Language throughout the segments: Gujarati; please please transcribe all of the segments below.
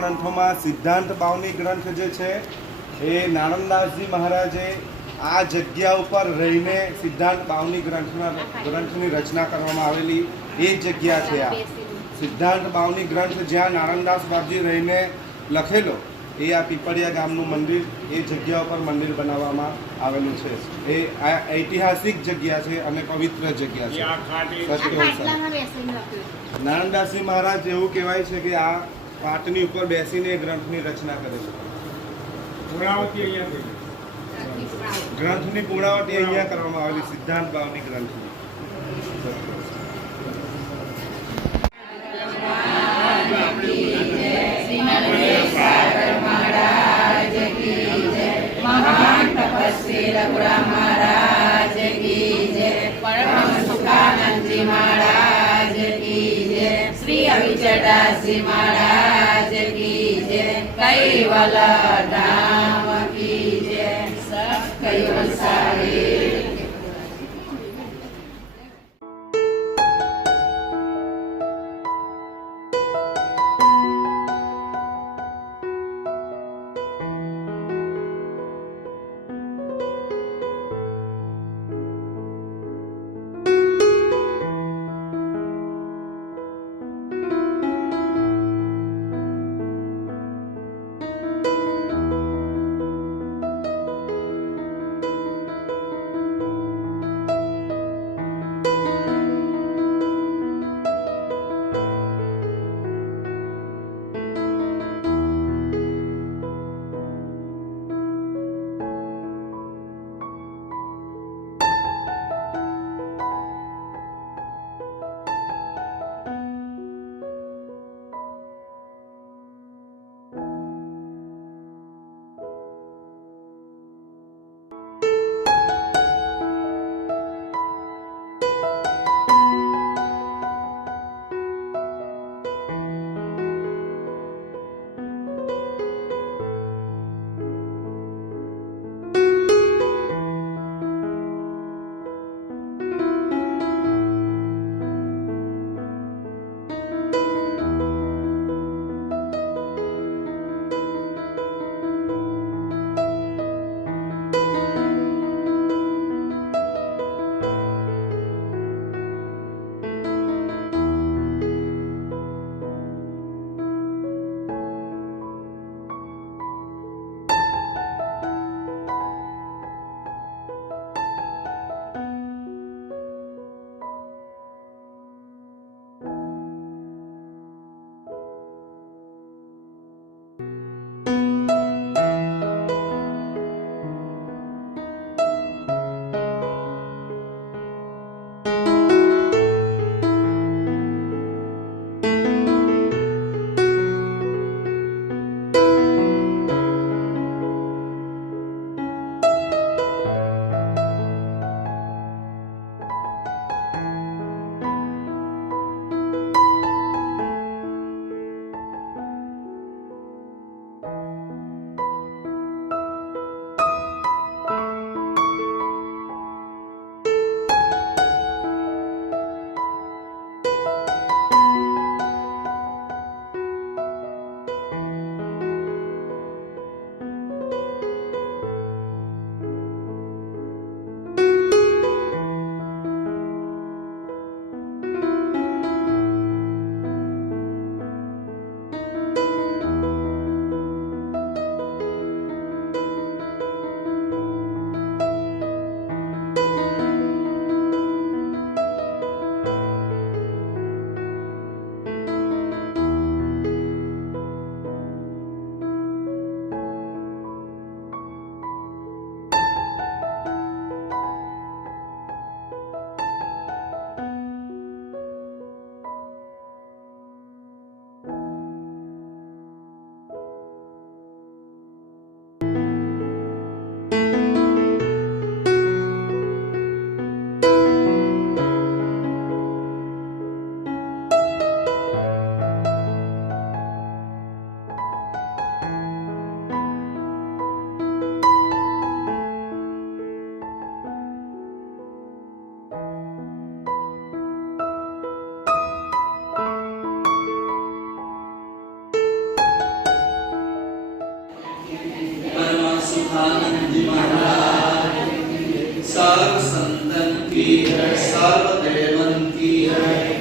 ગ્રંથોમાં સિદ્ધાંત બાવની ગ્રંથ જે છે એ નાણંદદાસજી મહારાજે આ જગ્યા ઉપર રહીને સિદ્ધાંત બાવની ગ્રંથની રચના કરવામાં આવેલી એ જગ્યા છે આ સિદ્ધાંત બાવની ગ્રંથ જ્યાં નાણંદદાસ બાપજી રહીને લખેલો એ આ પીપળિયા ગામનું મંદિર એ જગ્યા ઉપર મંદિર બનાવવામાં આવેલું છે એ આ ઐતિહાસિક જગ્યા છે અને પવિત્ર જગ્યા છે નાણંદદાસજી મહારાજ એવું કહેવાય છે કે આ પાટની ઉપર બેસીને ગ્રંથની રચના કરે છે ગ્રંથની પૂર્ણાવતી અહીંયા કરવામાં આવેલી સિદ્ધાંત બાવની ગ્રંથની महान तपस्वी रघुराम महाराज की जय, परमहंस सुखानंद जी महाराज की जय, श्री अविचलदास जी महाराज की जय, कैवल धाम की जय, सब कैवल सारे। सुखानंद जी महाराज सर्व संतन की सर्व देवन की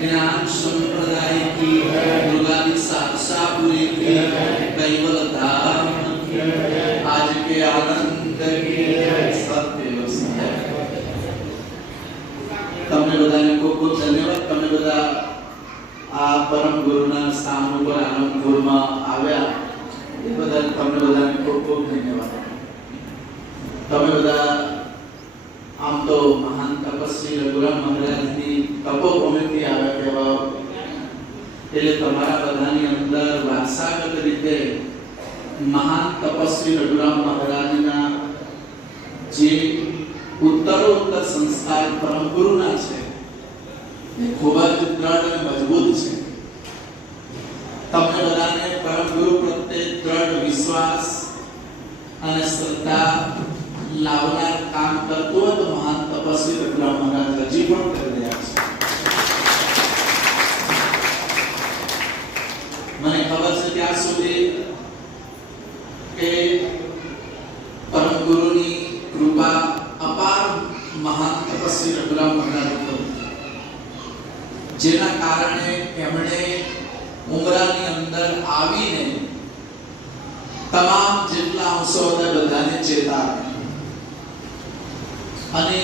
ज्ञान संप्रदाय की दुर्गानी साक्षापुरी की कैवल धाम की आज के आनंद की सत्य તમને બધાને ખૂબ ખૂબ ધન્યવાદ. તમે બધા આ પરમ ગુરુના સ્થાન ઉપર આનંદપુરમાં આવ્યા એ બદલ તમને બધાને ખૂબ ખૂબ ધન્યવાદ. તમે બધા આમ તો મહાન તપસ્વી રઘુરામ મહારાજની તપોભૂમિથી આવ્યા કહેવાઓ એટલે તમારા બધાની અંદર વારસાગત રીતે મહાન તપસ્વી રઘુરામ મહારાજના જે उत्तरोत्तर संस्कार परम गुरुना છે એ ખૂબ જ દ્રઢ અને મજબૂત છે. તમને બધાને પરમ ગુરુ પ્રત્યે દ્રઢ વિશ્વાસ અને શ્રદ્ધા લાવનાર કામ કરતો હતો મહાન તપસ્વી રઘુરામ મહારાજ હજી પણ કરી રહ્યા છે. મને ખબર છે ત્યાર સુધી કે પરમ ગુરુની કૃપા અપાર મહાન તપસ્વી રઘુરામ મહારાજ ઉપર જેના કારણે એમણે ઉમરાની અંદર આવીને તમામ જેટલા અંશો હતા બધાને ચેતાવ્યા અને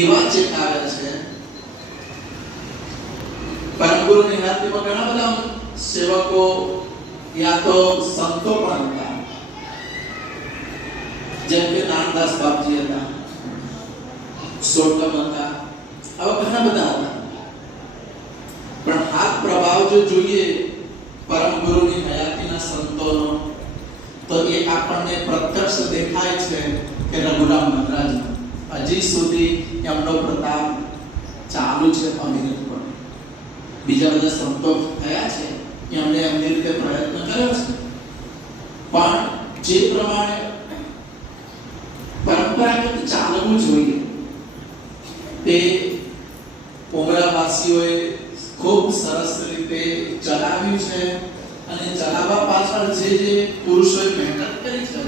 એવા ચેતાવ્યા છે. પરમ ગુરુની હાથમાં ઘણા બધા સેવકો યા તો સંતો પણ હતા જેમ કે નાનદાસ બાપજી હતા, સોટમ હતા, આવા ઘણા બધા હતા. પણ હાથ પ્રભાવ જો જોઈએ પરમ ગુરુની હયાતીના સંતોનો તો એક આપણને પ્રત્યક્ષ દેખાય છે કે રઘુરામ મહારાજનો હજી સુધી એમનો પ્રતાપ ચાલુ છે અવિરતપણે. બીજા બધા સંતો થયા છે એમણે એમની રીતે પ્રયત્ન કર્યો છે પણ જે પ્રમાણે પરંપરાગત ચાલવું જોઈએ તે ઉમરાવાસીઓએ ખૂબ સરસ રીતે ચલાવ્યું છે અને ચલાવવા પાછળ જે પુરુષોએ મહેનત કરી છે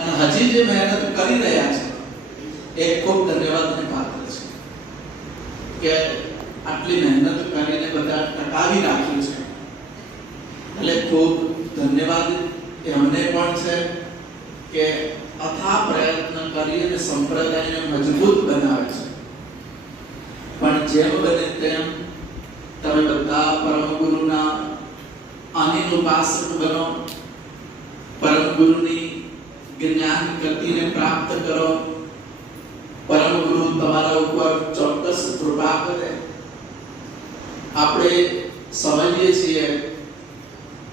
અને હજી જે મહેનત કરી રહ્યા છે એ ખૂબ ધન્યવાદને પાત્ર છે કે આટલી મહેનત કરીને બધા ટકાવી રાખ્યું છે. એટલે ખૂબ ધન્યવાદ એમને પણ છે કે અથા પ્રયત્ન કરી અને સંપ્રદાયને મજબૂત બનાવે છે. પણ જેમ બને તેમ તમે બધા પરમ ગુરુના અનિલ ઉપાસક બનો, પરમ ગુરુની જ્ઞાન ગતિને પ્રાપ્ત કરો, પરમ ગુરુ તમારા ઉપર ચોક્કસ કૃપા કરે. આપણે સમજીએ છીએ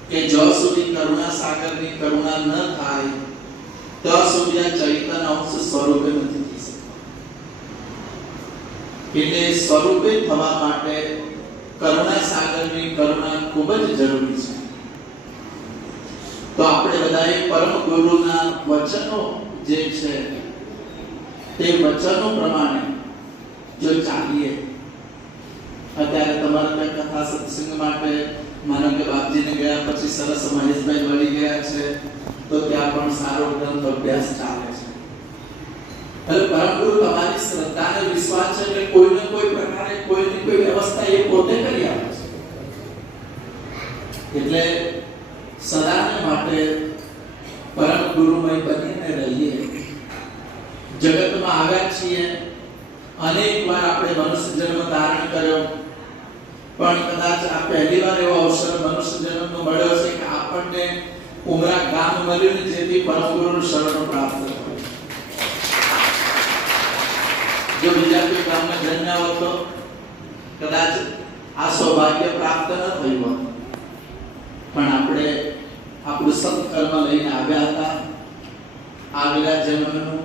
કે જો સુધી કરુણા સાગરની કરુણા ન થાય ત્યાં સુધી આ ચૈતન્ય અંશ સ્વરૂપે નથી થઈ શકતો. એટલે સ્વરૂપે થવા માટે કરુણા સાગરની કરુણા ખૂબ જ જરૂરી છે. તો આપણે બધાએ પરમ ગુરુના વચનો જે છે તે વચનો પ્રમાણે જો ચાલીએ. અત્યારે તમારા ત્યાં કથા સત્સંગ માટે માનો કે બાપજીને ગયા પછી સરસ મહેશભાઈ વળી ગયા છે તો ત્યાં પણ સારો ગ્રંથ અભ્યાસ ચાલે છે. એટલે પરમ ગુરુ તમારી શ્રદ્ધા અને વિશ્વાસ છે કે કોઈને કોઈ પ્રકારે કોઈની કોઈ વ્યવસ્થા એ પોતે કરી આપે છે. એટલે સદાને માટે પરમ ગુરુમય બનીને રહીએ. જગતમાં આવ્યા છીએ, અનેક વાર આપણે મનુષ્ય જન્મ ધારણ કર્યો પણ કદાચ આ પહેલી વાર એવો અવસર મનુષ્ય જન્મનો મળ્યો છે કે આપણને ઉમરા ગામ મળ્યું ને જેથી પરમ ગુરુનું શરણ પ્રાપ્ત થયું. જો બીજા કોઈ ગામમાં જન્મ્યા હોત તો કદાચ આ સૌભાગ્ય પ્રાપ્ત ન થયું હોત. પણ આપણે આપણું સત્કર્મ લઈને આવ્યા હતા આગલા જન્મનું.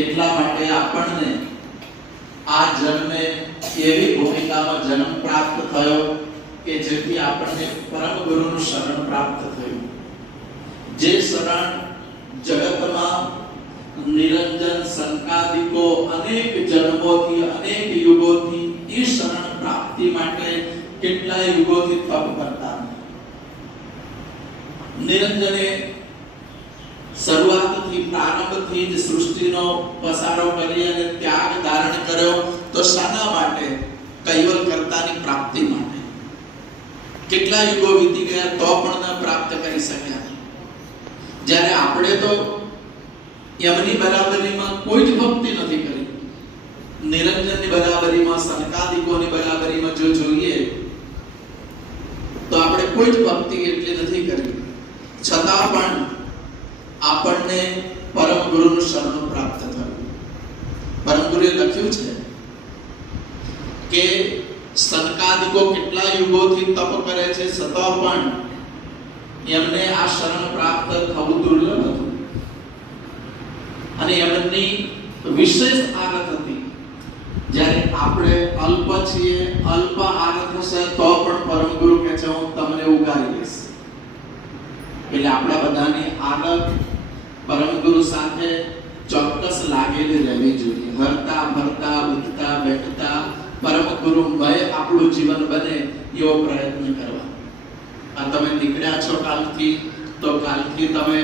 એટલા માટે આપણને આ જન્મે એવી ભૂમિકામાં જન્મ પ્રાપ્ત થયો કે જેથી આપણને પરમ ગુરુનું શરણ પ્રાપ્ત થયું. જે શરણ જગતમાં નિરંજન સંકાદિકો અનેક જન્મોથી અનેક યુગોથી એ શરણ પ્રાપ્તિ માટે કેટલાય યુગોથી તપ કરતા. નિરંજને શરૂઆતથી પ્રારંભથી જ સૃષ્ટિનો પસારો કરી અને ત્યાગ ધારણ કર્યો તો શાના માટે? કૈવલ કર્તાની પ્રાપ્તિ માટે. કેટલા યુગો વીતી ગયા તો પણ ન પ્રાપ્ત કરી શક્યા. જ્યારે આપણે તો એમની બરાબરીમાં કોઈ જ ભક્તિ નથી કરી. નિરંજનની બરાબરીમાં, સનકાદિકોની બરાબરીમાં જો જોઈએ તો આપણે કોઈ જ ભક્તિ એટલી નથી કરી. છતાં પણ આપણને પરમ ગુરુનું શરણ પ્રાપ્ત થયું. પરમ ગુરુએ લખ્યું છે કે સનકાદિકો કેટલા યુગોથી તપ કરે છે, છતાં પણ એમને આ શરણ પ્રાપ્ત થવું દુર્લભ હતું. અને એમની વિશેષ આદત હતી, જ્યારે આપણે અલ્પ છીએ, અલ્પ આદત હશે તો પણ પરમ ગુરુ કહે છે હું તમને ઉગારી લઈશ. એટલે આપણા બધાની આદત પરમ ગુરુ સાથે ચોક્કસ લાગેલી રહેવી જોઈએ. હરતા ફરતા ઉઠતા બેઠતા પરમ ગુરુમય આપણું જીવન બને એવો પ્રયત્ન કરવા. આ તમે નીકળ્યા છો કાલથી, તો કાલથી તમે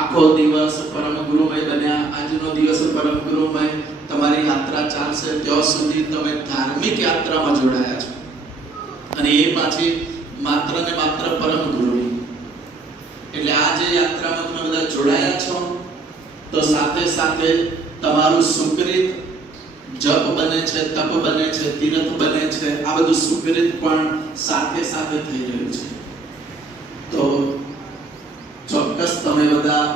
આખો દિવસ પરમ ગુરુમય બન્યા. આજનો દિવસ પરમ ગુરુમય તમારી યાત્રા ચાલશે ત્યાં સુધી તમે ધાર્મિક યાત્રામાં જોડાયા છો. અને એ પાછી માત્ર ને માત્ર પરમ ગુરુની. એટલે આ જે યાત્રામાં તમે બધા જોડાયા છો તો સાથે સાથે તમારું સુકૃત જપ બને છે, તપ બને છે, તીર્થ બને છે. આ બધું સુકૃત પણ સાથે સાથે થઈ રહ્યું છે. તો ચોક્કસ તમે બધા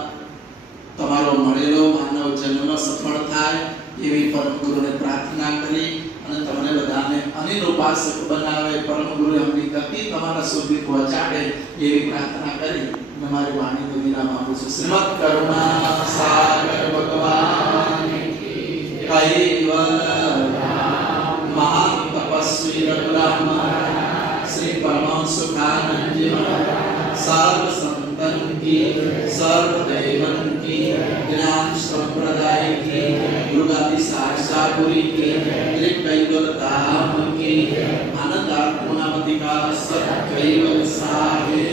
તમારો મળેલો માનવ જન્મ સફળ થાય એવી પરમ ગુરુને પ્રાર્થના કરી અને તમને બધાને અનિલ ઉપાસક બનાવે, પરમ ગુરુ એમની ગતિ તમારા સુધી પહોંચાડે એવી પ્રાર્થના કરી અને મારી વાણીનો વિરામ આપું છું. શ્રીમદ કરુણા સાગર ભગવાન કૈવલ મહાન તપસ્વી રઘુરામ શ્રી પરમહંસ સુખાનંદજી મહારાજ સર્વ संतन की, सर्वदेवन की, ज्ञान संप्रदाय की, युगादि साक्षापुरी की, कैवल धाम की, आनंद पूर्णावतिका सत्कैवल साहे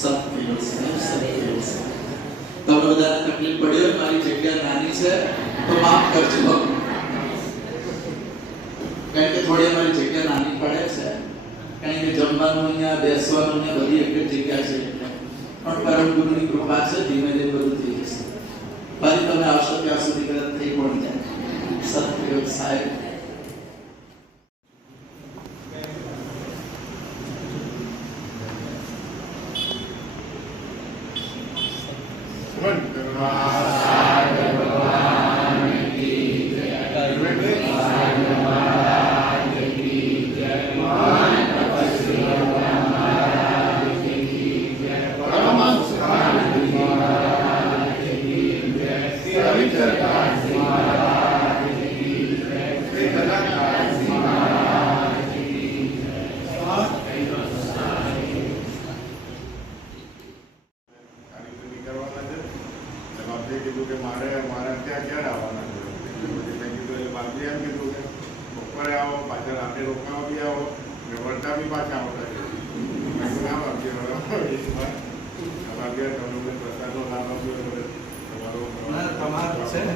सत्कैवल सत्कैवल. તમને બધાને તકલીફ પડી હોય, મારી જગ્યા નાની છે તો માફ કરજો, કારણ કે થોડી અમારી જગ્યા નાની પડે છે. કારણ કે જમવાનું અહીંયા, બેસવાનું અહીંયા બધી એક જ જગ્યા છે. પણ પરમ ગુરુની કૃપા છે, ધીમે ધીમે બધું થઈ જશે. ફરી તમે આવશો ત્યાં સુધી કદાચ થઈ પણ જાય. સત્યયોગ સાહેબ કીધું કે મારે ત્યાં ક્યારે આવવાના છે. મેં કીધું એટલે બાપજી એમ કીધું કે બપોરે આવો, પાછળ રાતે રોકાવા બી આવો ને વળતા બી પાછા આવતા છે. મેં કીધું ના બાપજી બાપજી તમને પ્રસાદનો લાભ આપ્યો તમારો છે ને.